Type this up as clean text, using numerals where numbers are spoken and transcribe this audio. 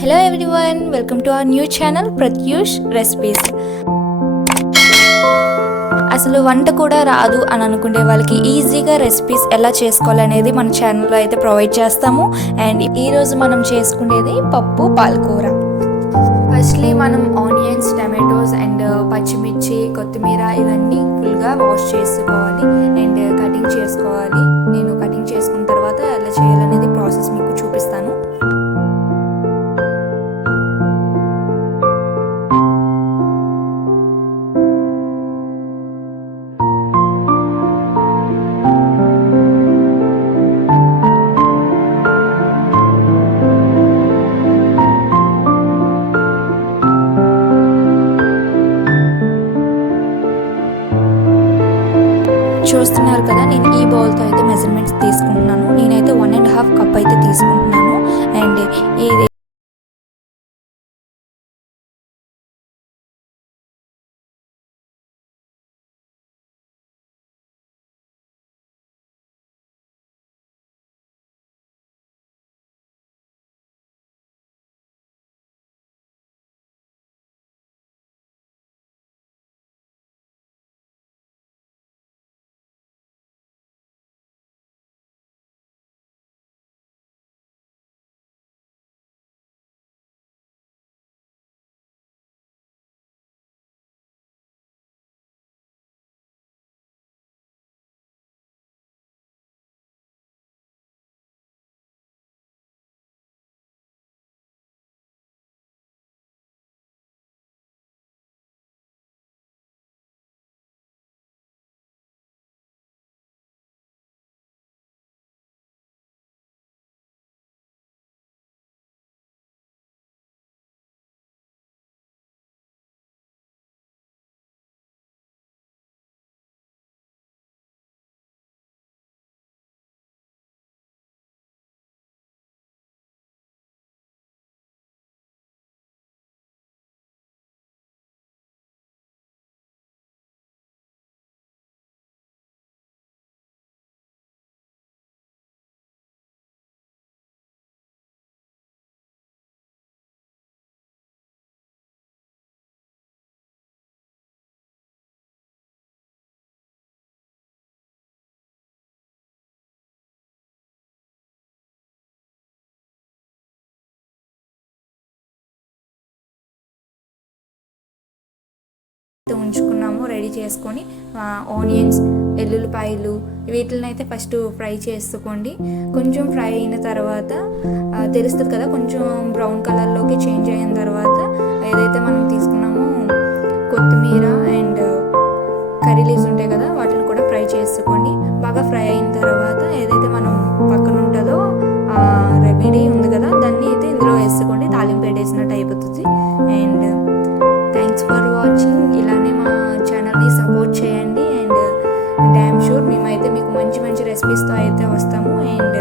Hello everyone, welcome to our new channel Pratyush రెసిపీస్. అసలు వంట కూడా రాదు అని అనుకునే వాళ్ళకి ఈజీగా రెసిపీస్ ఎలా చేసుకోవాలనేది మన ఛానల్లో అయితే ప్రొవైడ్ చేస్తాము. అండ్ ఈరోజు మనం చేసుకునేది పప్పు పాలకూర. ఫస్ట్లీ మనం ఆనియన్స్, టమాటోస్ అండ్ పచ్చిమిర్చి, కొత్తిమీర ఇవన్నీ ఫుల్గా వాష్ చేసుకోవాలి అండ్ కటింగ్ చేసుకోవాలి. నేను కటింగ్ చేసుకున్న తర్వాత ఎలా చేయాలనేది ప్రాసెస్ మీకు చూపిస్తాను. చూస్తున్నారు కదా, నేను ఈ బౌల్తో అయితే మెజర్మెంట్స్ తీసుకుంటున్నాను. నేనైతే 1.5 కప్ అయితే తీసుకుంటున్నాను. అండ్ ఇది ఉంచుకున్నాము రెడీ చేసుకొని, ఆనియన్స్, ఎల్లుల్లిపాయలు వీటిని అయితే ఫస్ట్ ఫ్రై చేసుకోండి. కొంచెం ఫ్రై అయిన తర్వాత తెలుస్తుంది కదా, కొంచెం బ్రౌన్ కలర్లోకి చేంజ్ అయిన తర్వాత ఏదైతే మనం తీసుకున్నామో కొత్తిమీర అండ్ కర్రీ లీవ్స్ ఉంటాయి కదా, వాటిని కూడా ఫ్రై చేసుకోండి. బాగా ఫ్రై అయిన తర్వాత ఏదైతే మనం పక్కన ఉంటుందో రెమెడీ ఉంది కదా, దాన్ని అయితే ఇందులో వేసుకోండి. తాలింపు పెట్టేసినట్టు అయిపోతుంది. And thanks for watching. ఇలానే మా ఛానల్ని సపోర్ట్ చేయండి. అండ్ డ్యామ్ షూర్ మేమైతే మీకు మంచి మంచి రెసిపీస్తో అయితే వస్తాము. అండ్